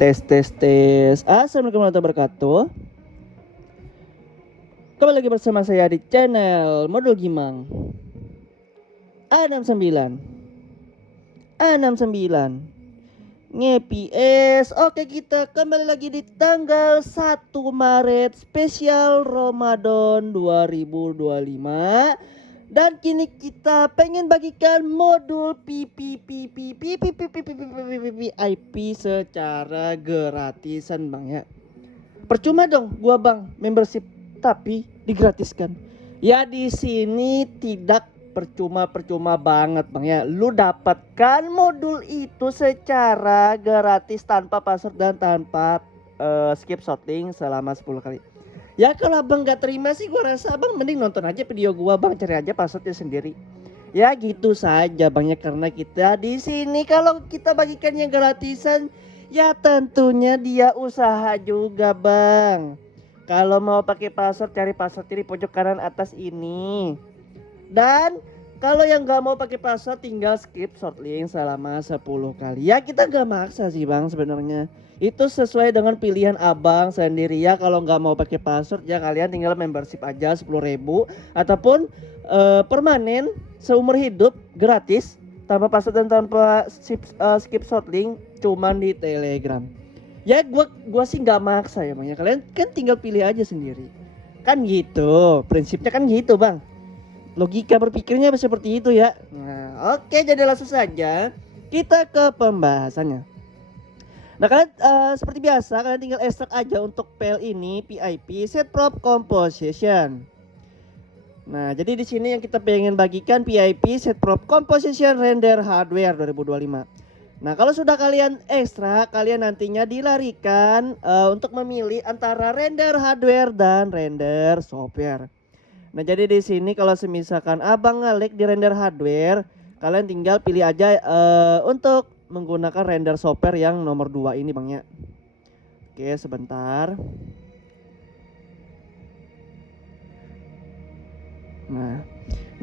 Tes tes tes. Assalamualaikum warahmatullahi wabarakatuh. Kembali lagi bersama saya di channel Modul Gimang. A69 A69 Nge-PS. Oke, kita kembali lagi di tanggal 1 Maret spesial Ramadan 2025. Dan kini kita pengen bagikan modul VIP secara gratisan bang ya. Percuma dong gua bang membership tapi digratiskan. Ya di sini tidak percuma banget bang ya. Lu dapatkan modul itu secara gratis tanpa password dan tanpa skip shorting selama 10 kali. Ya kalau abang gak terima sih gua rasa abang mending nonton aja video gua bang, cari aja passwordnya sendiri. Ya gitu saja bang ya, karena kita di sini kalau kita bagikan yang gratisan ya tentunya dia usaha juga bang. Kalau mau pakai password cari password di pojok kanan atas ini. Dan kalau yang nggak mau pakai password tinggal skip short link selama 10 kali. Ya kita nggak maksa sih bang sebenarnya. Itu sesuai dengan pilihan abang sendiri ya. Kalau nggak mau pakai password ya kalian tinggal membership aja 10.000 ataupun permanen seumur hidup gratis tanpa password dan tanpa skip short link cuman di Telegram. Ya gua sih nggak maksa ya bang ya. Kalian kan tinggal pilih aja sendiri. Kan gitu. Prinsipnya kan gitu bang. Logika berpikirnya seperti itu ya. Nah, oke, jadi langsung saja kita ke pembahasannya. Nah, kalian seperti biasa kalian tinggal ekstrak aja untuk file ini PIP set prop composition. Nah, jadi di sini yang kita pengen bagikan PIP set prop composition render hardware 2025. Nah, kalau sudah kalian ekstrak, kalian nantinya dilarikan untuk memilih antara render hardware dan render software. Nah, jadi di sini kalau semisalkan abang ngelik di render hardware, kalian tinggal pilih aja untuk menggunakan render software yang nomor 2 ini bang ya. Oke, sebentar. Nah,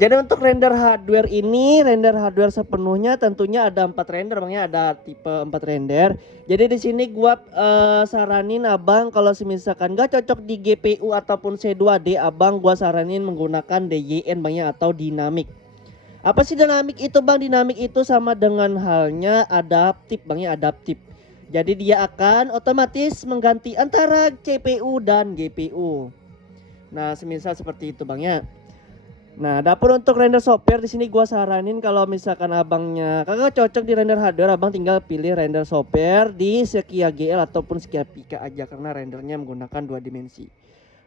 jadi untuk render hardware ini, render hardware sepenuhnya tentunya ada 4 render bang ya, ada tipe 4 render. Jadi di sini gua saranin abang kalau misalkan gak cocok di GPU ataupun C2D, abang gua saranin menggunakan DYN bang ya, atau dinamik. Apa sih dinamik itu bang? Dinamik itu sama dengan halnya adaptif bang ya, adaptif. Jadi dia akan otomatis mengganti antara CPU dan GPU. Nah, semisal seperti itu bang ya. Nah, dapur untuk render software di sini gua saranin kalau misalkan abangnya kagak cocok di render hardware, abang tinggal pilih render software di Sekia GL ataupun Sekia Pika aja karena rendernya menggunakan 2 dimensi.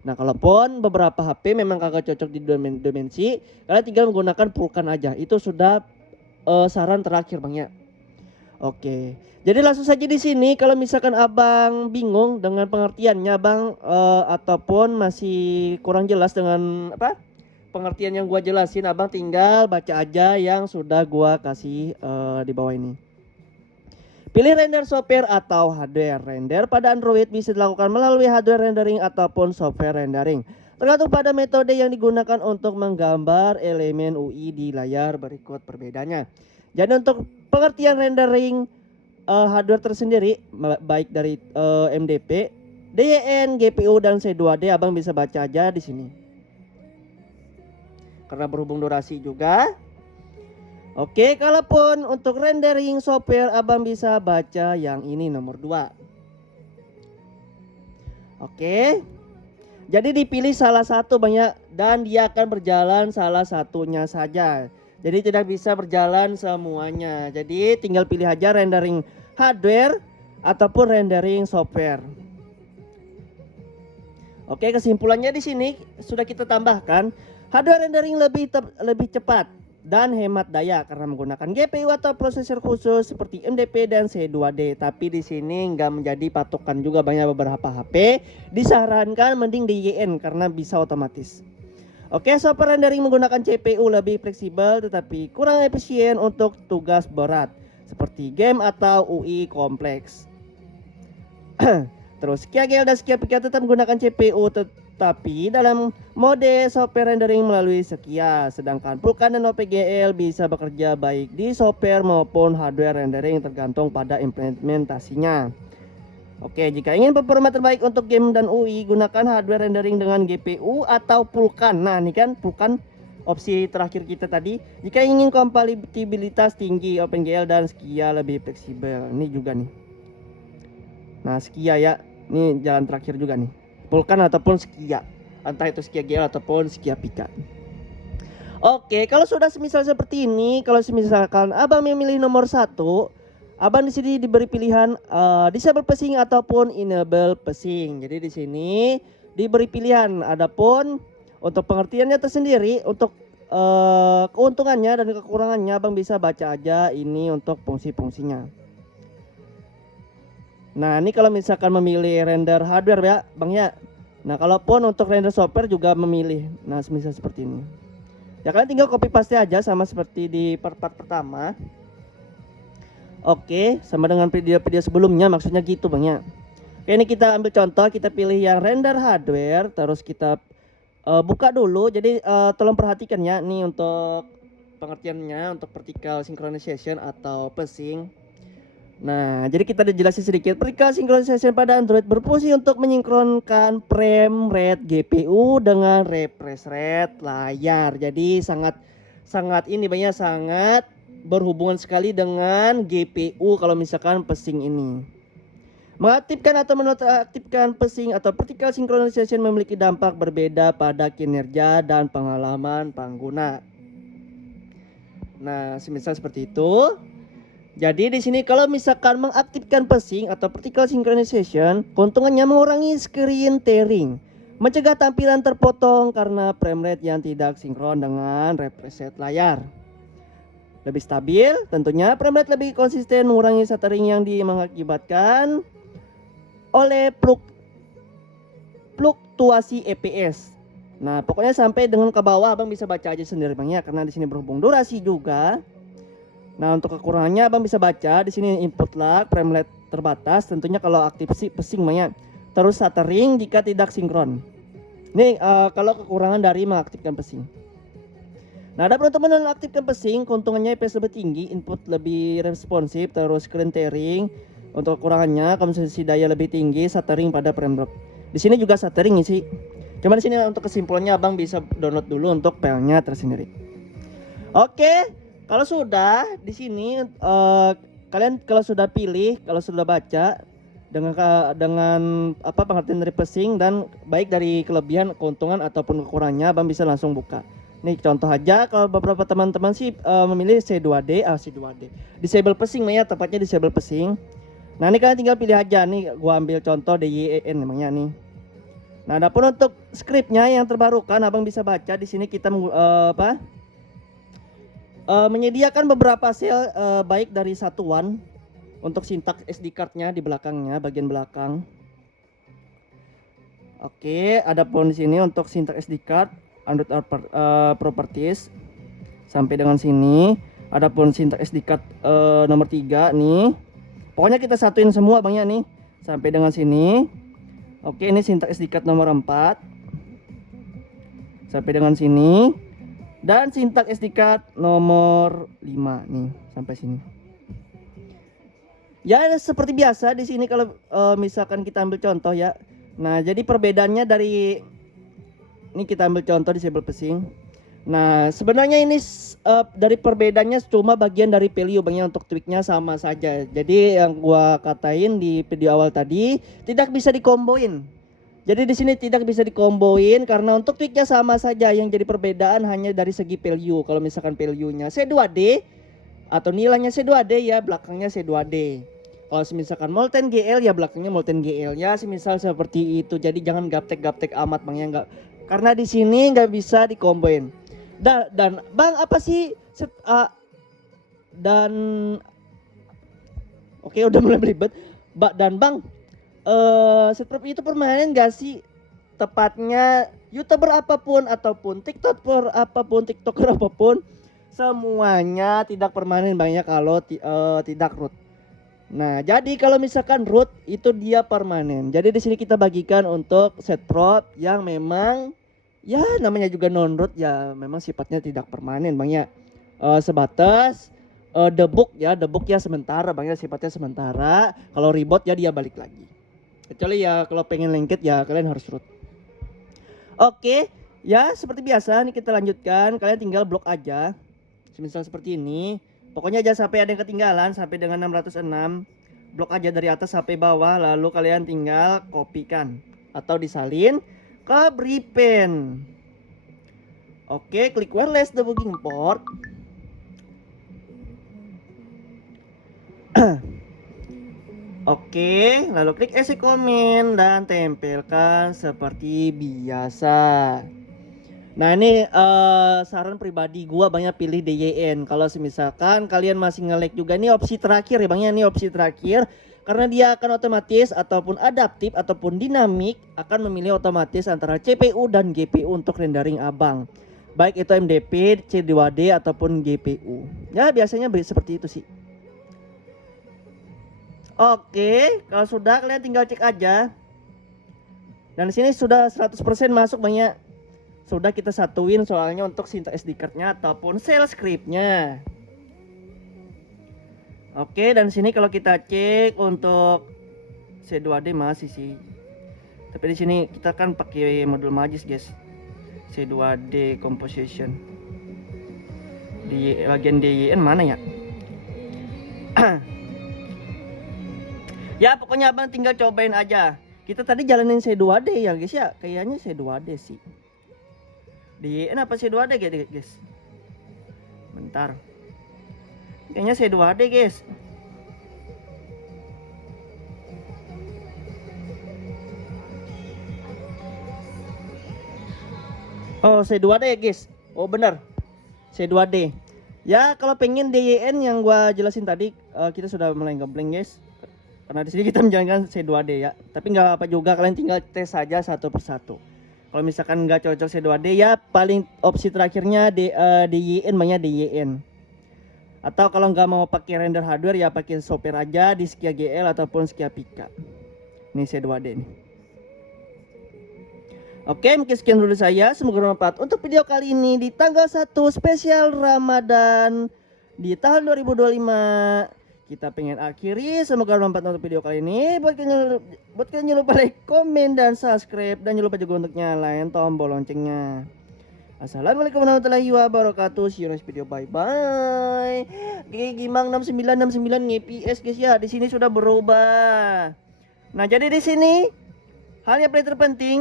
Nah, kalaupun beberapa HP memang kagak cocok di 2 dimensi, kalian tinggal menggunakan Vulkan aja. Itu sudah saran terakhir Bang ya. Oke. Jadi langsung saja di sini kalau misalkan abang bingung dengan pengertiannya bang ataupun masih kurang jelas dengan apa? Pengertian yang gua jelasin, abang tinggal baca aja yang sudah gua kasih di bawah ini. Pilih render software atau hardware. Render pada Android bisa dilakukan melalui hardware rendering ataupun software rendering, tergantung pada metode yang digunakan untuk menggambar elemen UI di layar. Berikut perbedaannya. Jadi untuk pengertian rendering hardware tersendiri baik dari MDP, DYN, GPU dan C2D, abang bisa baca aja di sini. Karena berhubung durasi juga. Oke, kalaupun untuk rendering software abang bisa baca yang ini nomor 2. Oke. Jadi dipilih salah satu banyak dan dia akan berjalan salah satunya saja. Jadi tidak bisa berjalan semuanya. Jadi tinggal pilih aja rendering hardware ataupun rendering software. Oke, kesimpulannya di sini sudah kita tambahkan. Hardware rendering lebih cepat dan hemat daya karena menggunakan GPU atau prosesor khusus seperti MDP dan C2D. Tapi di sini nggak menjadi patokan juga, banyak beberapa HP disarankan mending DYN karena bisa otomatis. Oke, software rendering menggunakan CPU lebih fleksibel tetapi kurang efisien untuk tugas berat seperti game atau UI kompleks. Terus KGL dan Sekia Pika tetap menggunakan CPU tapi dalam mode software rendering melalui Sekia, sedangkan Vulkan dan OPGL bisa bekerja baik di software maupun hardware rendering tergantung pada implementasinya. Oke, jika ingin performa terbaik untuk game dan UI, gunakan hardware rendering dengan GPU atau Vulkan. Nah, ini kan Vulkan opsi terakhir kita tadi. Jika ingin kompatibilitas tinggi, OpenGL dan Skia lebih fleksibel. Ini juga nih. Nah, Skia ya, ini jalan terakhir juga nih. Vulkan ataupun Skia, entah itu Skia GL ataupun Skia Pika. Oke, kalau sudah semisal seperti ini, kalau misalkan abang memilih nomor 1, abang di sini diberi pilihan disable pacing ataupun enable pacing. Jadi di sini diberi pilihan. Adapun untuk pengertiannya tersendiri, untuk keuntungannya dan kekurangannya, abang bisa baca aja ini untuk fungsi-fungsinya. Nah, ini kalau misalkan memilih render hardware ya, bang ya. Nah, kalaupun untuk render software juga memilih. Nah, semisal seperti ini. Ya kalian tinggal copy paste aja sama seperti di part pertama. Oke, sama dengan video-video sebelumnya, maksudnya gitu bang ya. Oke, ini kita ambil contoh, kita pilih yang render hardware, terus kita buka dulu. Jadi tolong perhatikan ya, nih untuk pengertiannya untuk vertical synchronization atau pacing. Nah, jadi kita dijelasin sedikit. Vertical synchronization pada Android berfungsi untuk menyinkronkan frame rate GPU dengan refresh rate layar. Jadi sangat ini banyak sangat berhubungan sekali dengan GPU kalau misalkan pacing ini. Mengaktifkan atau menonaktifkan pacing atau vertical synchronization memiliki dampak berbeda pada kinerja dan pengalaman pengguna. Nah, semisal seperti itu. Jadi di sini kalau misalkan mengaktifkan pacing atau vertical synchronization, keuntungannya mengurangi screen tearing, mencegah tampilan terpotong karena frame rate yang tidak sinkron dengan refresh rate layar. Lebih stabil, tentunya frame rate lebih konsisten, mengurangi stuttering yang mengakibatkan oleh fluktuasi FPS. Nah, pokoknya sampai dengan ke bawah abang bisa baca aja sendiri bang ya, karena di sini berhubung durasi juga. Nah, untuk kekurangannya abang bisa baca di sini input lag, frame rate terbatas, tentunya kalau aktif pacing bang ya. Terus stuttering jika tidak sinkron. Ini kalau kekurangan dari mengaktifkan pacing. Nah, ada untuk menonaktifkan pacing, keuntungannya FPS lebih tinggi, input lebih responsif, terus screen tearing. Untuk kekurangannya, konsumsi daya lebih tinggi, stuttering pada frame drop. Di sini juga stuttering sih. Cuman di sini untuk kesimpulannya abang bisa download dulu untuk filenya tersendiri. Oke. Kalau sudah di sini kalian kalau sudah pilih, kalau sudah baca dengan apa pengertian dari pacing dan baik dari kelebihan, keuntungan ataupun kekurangannya, abang bisa langsung buka. Nih contoh aja, kalau beberapa teman-teman sih memilih C2D, disable pacing ya, tepatnya disable pacing. Nah, ini kalian tinggal pilih aja nih, gua ambil contoh DYEN namanya nih. Nah, adapun untuk scriptnya yang terbarukan, abang bisa baca di sini kita menyediakan beberapa sel baik dari satuan untuk sintaks SD card-nya di belakangnya, bagian belakang. Oke, ada pun di sini untuk sintaks SD card, Android properties sampai dengan sini. Adapun sintaks SD card nomor 3 nih. Pokoknya kita satuin semua bang ya nih sampai dengan sini. Oke, ini sintaks SD card nomor 4 sampai dengan sini. Dan sintaks SD card nomor 5 nih sampai sini. Ya seperti biasa di sini kalau misalkan kita ambil contoh ya. Nah, jadi perbedaannya dari ini kita ambil contoh disable pacing. Nah, sebenarnya ini dari perbedaannya cuma bagian dari value bang ya, untuk tweaknya sama saja. Jadi yang gua katain di video awal tadi tidak bisa dikomboin. Jadi di sini tidak bisa dikomboin karena untuk tweaknya sama saja, yang jadi perbedaan hanya dari segi value. Kalau misalkan value-nya C2D atau nilainya C2D ya belakangnya C2D. Kalau misalkan Molten GL ya belakangnya Molten GL ya, semisal seperti itu. Jadi jangan gaptek-gaptek amat bang ya, enggak. Karena di sini nggak bisa dikomboin. Dan bang apa sih dan oke udah mulai belibet. Dan bang seperti itu permanen gak sih? Tepatnya YouTuber apapun ataupun TikToker apapun, semuanya tidak permanen banyak kalau tidak root. Nah, jadi kalau misalkan root itu dia permanen. Jadi di sini kita bagikan untuk set prop yang memang ya namanya juga non root ya, memang sifatnya tidak permanen bang ya. Sebatas debug ya sementara bang ya, sifatnya sementara. Kalau reboot ya dia balik lagi. Kecuali ya kalau pengen lengket ya kalian harus root. Oke, ya seperti biasa nih kita lanjutkan. Kalian tinggal blok aja. Misal seperti ini. Pokoknya jangan sampai ada yang ketinggalan sampai dengan 606. Blok aja dari atas sampai bawah, lalu kalian tinggal kopikan atau disalin ke Bripen. Oke, klik wireless debugging port. Oke, lalu klik isi komen dan tempelkan seperti biasa. Nah ini saran pribadi gua banyak pilih DYN. Kalau misalkan kalian masih nge-lag juga, ini opsi terakhir ya bang ya, ini opsi terakhir. Karena dia akan otomatis ataupun adaptif ataupun dinamik akan memilih otomatis antara CPU dan GPU untuk rendering abang. Baik itu MDP, C2D ataupun GPU. Ya biasanya seperti itu sih. Oke, kalau sudah kalian tinggal cek aja. Dan di sini sudah 100% masuk banyak. Sudah kita satuin soalnya untuk sintak SD card-nya ataupun shell script-nya. Oke, dan sini kalau kita cek untuk C2D masih sih. Tapi di sini kita kan pakai modul magis, guys. C2D composition. Di bagian DYN mana ya? Ya pokoknya abang tinggal cobain aja. Kita tadi jalanin C2D ya guys ya. Kayaknya C2D sih. DYN apa C2D guys? Bentar. Kayaknya C2D guys. Oh C2D ya guys. Oh bener, C2D. Ya kalau pengen DYN yang gua jelasin tadi, kita sudah mulai ngeblank guys. Karena di sini kita menjalankan C2D ya. Tapi nggak apa juga, kalian tinggal tes saja satu persatu. Kalau misalkan nggak cocok C2D ya paling opsi terakhirnya DYN banyak DYN. Atau kalau nggak mau pakai render hardware ya pakai software aja di Skia GL ataupun Skia Pika. Ini C2D nih. Oke, mungkin sekian dulu saya. Semoga bermanfaat untuk video kali ini di tanggal 1 spesial Ramadan di tahun 2025. Kita pengen akhiri, semoga bermanfaat untuk video kali ini. Buat kalian jangan lupa like, komen, dan subscribe. Dan jangan lupa juga untuk nyalain tombol loncengnya. Assalamualaikum warahmatullahi wabarakatuh. See you next video, bye bye. Gimang 6969 ngeps guys ya. Di sini sudah berubah. Nah jadi di sini hal yang paling terpenting.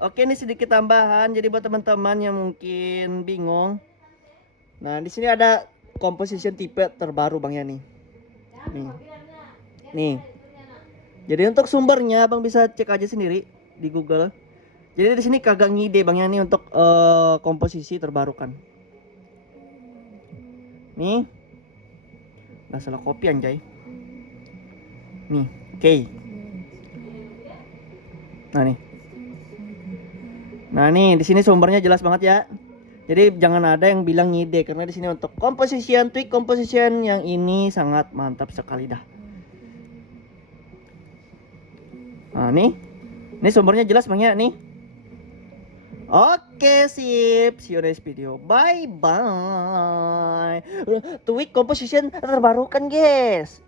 Oke, ini sedikit tambahan. Jadi buat teman-teman yang mungkin bingung. Nah di sini ada composition tipe terbaru bang ya nih. Nih. Jadi untuk sumbernya bang bisa cek aja sendiri di Google. Jadi di sini kagak ngide bang ya nih untuk komposisi terbarukan. Nih. Nggak salah copy anjay. Nih, oke. Nah nih di sini sumbernya jelas banget ya. Jadi jangan ada yang bilang ngide karena di sini untuk composition, tweak composition yang ini sangat mantap sekali dah. Nah nih, ini sumbernya jelas bang ya nih. Oke sip, see you next video, bye bye. Tweak composition terbaru kan guys.